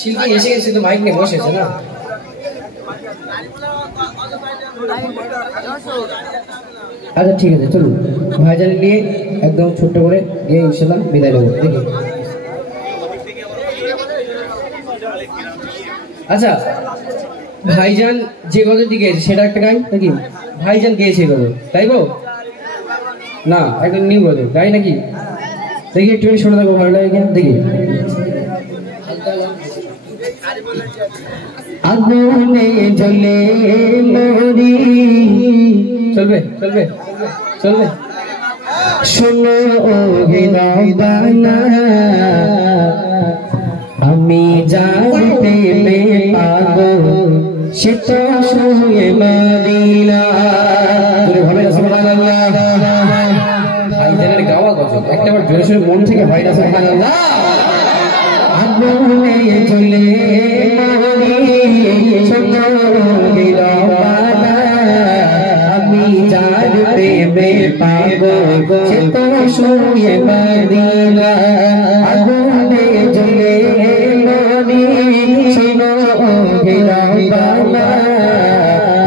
শিল্পী এসে গেছে তো মাইক নিয়ে বসেছে না। আচ্ছা ঠিক আছে চলুন ভাইজান নিয়ে একদম ছোট্ট করে গিয়ে ইনশাল্লাহ বিদায় নেব। দেখি আচ্ছা ভাইজান যে গজলটি গেয়েছে সেটা একটা গাই নাকি? ভাইজান গেয়েছে গজল তাই গো? না একদম নিউ গজল গাই নাকি? দেখি একটু শোনা থাকবো ভালো লাগে দেখি। আগুনে জ্বলে মরি চলবে চলবে চলবে শোনো আমি জানতে পাগল সে তো শুয়ে মদিনা। ভাবে সুবহানাল্লাহ ভাইজানের গাওয়া গজল একটাবার জোরে সোরে মন থেকে ভাইরা সুবহানাল্লাহ। আগুনে জ্বলে আমি যার প্রেমে পাগল সে তো শুয়ে মদিনা। আগুনে জ্বলে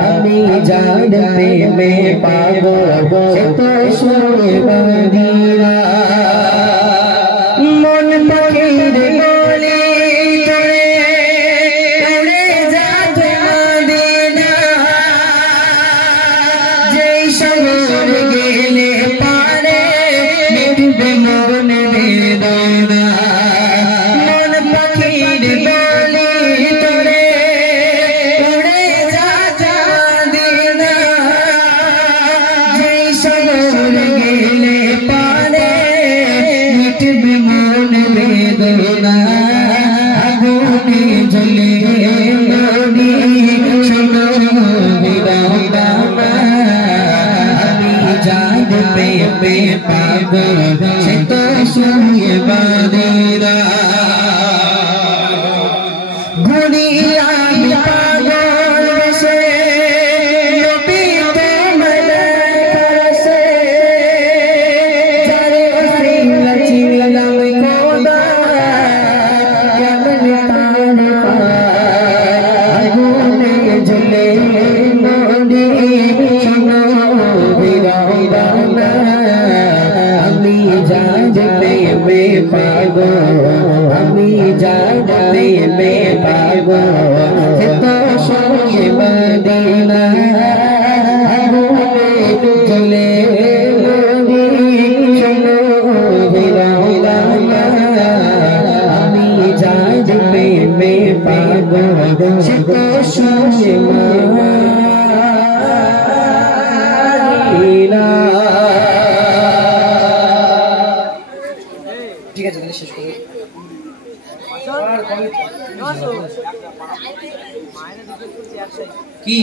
আমি যার প্রেমে পাগল সে তো শুয়ে মদিনা। মন পাখির গলি তোরে উড়ে যাবে মদিনা। যেই শহর গেলে পারে মিটবে মন বেদনা। মন পাখির গলি তোরে উড়ে যাবে মদিনা। যেই শহর গেলে পারে মিটবে মন বেদনা। আগুনে জ্বলে মরি শোনো আমি যার প্রেমে পাগল সে তো শুয়ে মদিনা। ঘুরি আমি পাগল সে নবী তোমার কাছে যারে ওসিলা চিনলাম খোদা কেমন তার আগুনে জ্বলে মরি শোনো আমি যার প্রেমে পাগল আমি যার প্রেমে পাগল সে তো শুয়ে মদিনা। আগুনে জ্বলে মরি শোনো আমি যার প্রেমে পাগল সে তো শুয়ে মদিনা। ঠিক আছে তাহলে শেষ করি। কি